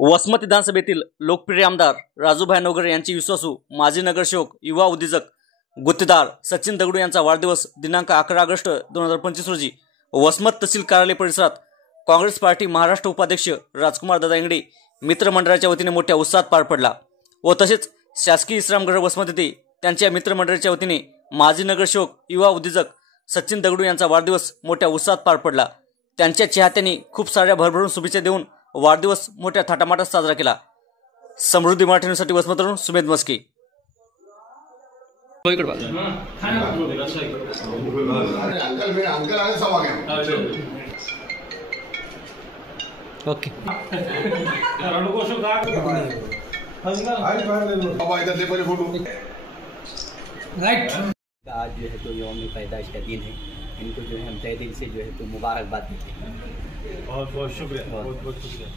वसमत विधानसभेतील लोकप्रिय आमदार राजूभाई नवघरे यांचे विश्वासू माजी नगरसेवक युवा उद्योजक गुत्तेदार सचिन दगडू यांचा वाढदिवस दिनांक 11 ऑगस्ट 2025 रोजी वसमत तहसील कार्यालय परिसरात काँग्रेस पार्टी महाराष्ट्र उपाध्यक्ष राजकुमार दादा इंगडे मित्रमंडळाच्या वतीने मोठ्या उत्साहात पार पडला व तसेच शासकीय विश्रामगृह वसमत येथे त्यांच्या मित्रमंडळाच्या वतीने माजी नगरसेवक युवा उद्योजक सचिन दगडू यांचा वाढदिवस मोठ्या उत्साहात पार पडला। त्यांच्या चाहत्यांनी खूप साऱ्या भरभरून शुभेच्छा देऊन वाढदिवस मोठ्या थाटामाटात साजरा केला। समृद्धी मराठी न्यूजसाठी वसमतवरून सुमेध मस्के। ओके आज जो है तो यौम पैदाइश का दिन है, इनको जो है हम तहे दिल से जो है तो मुबारकबाद देते हैं। बहुत बहुत शुक्रिया, बहुत बहुत शुक्रिया।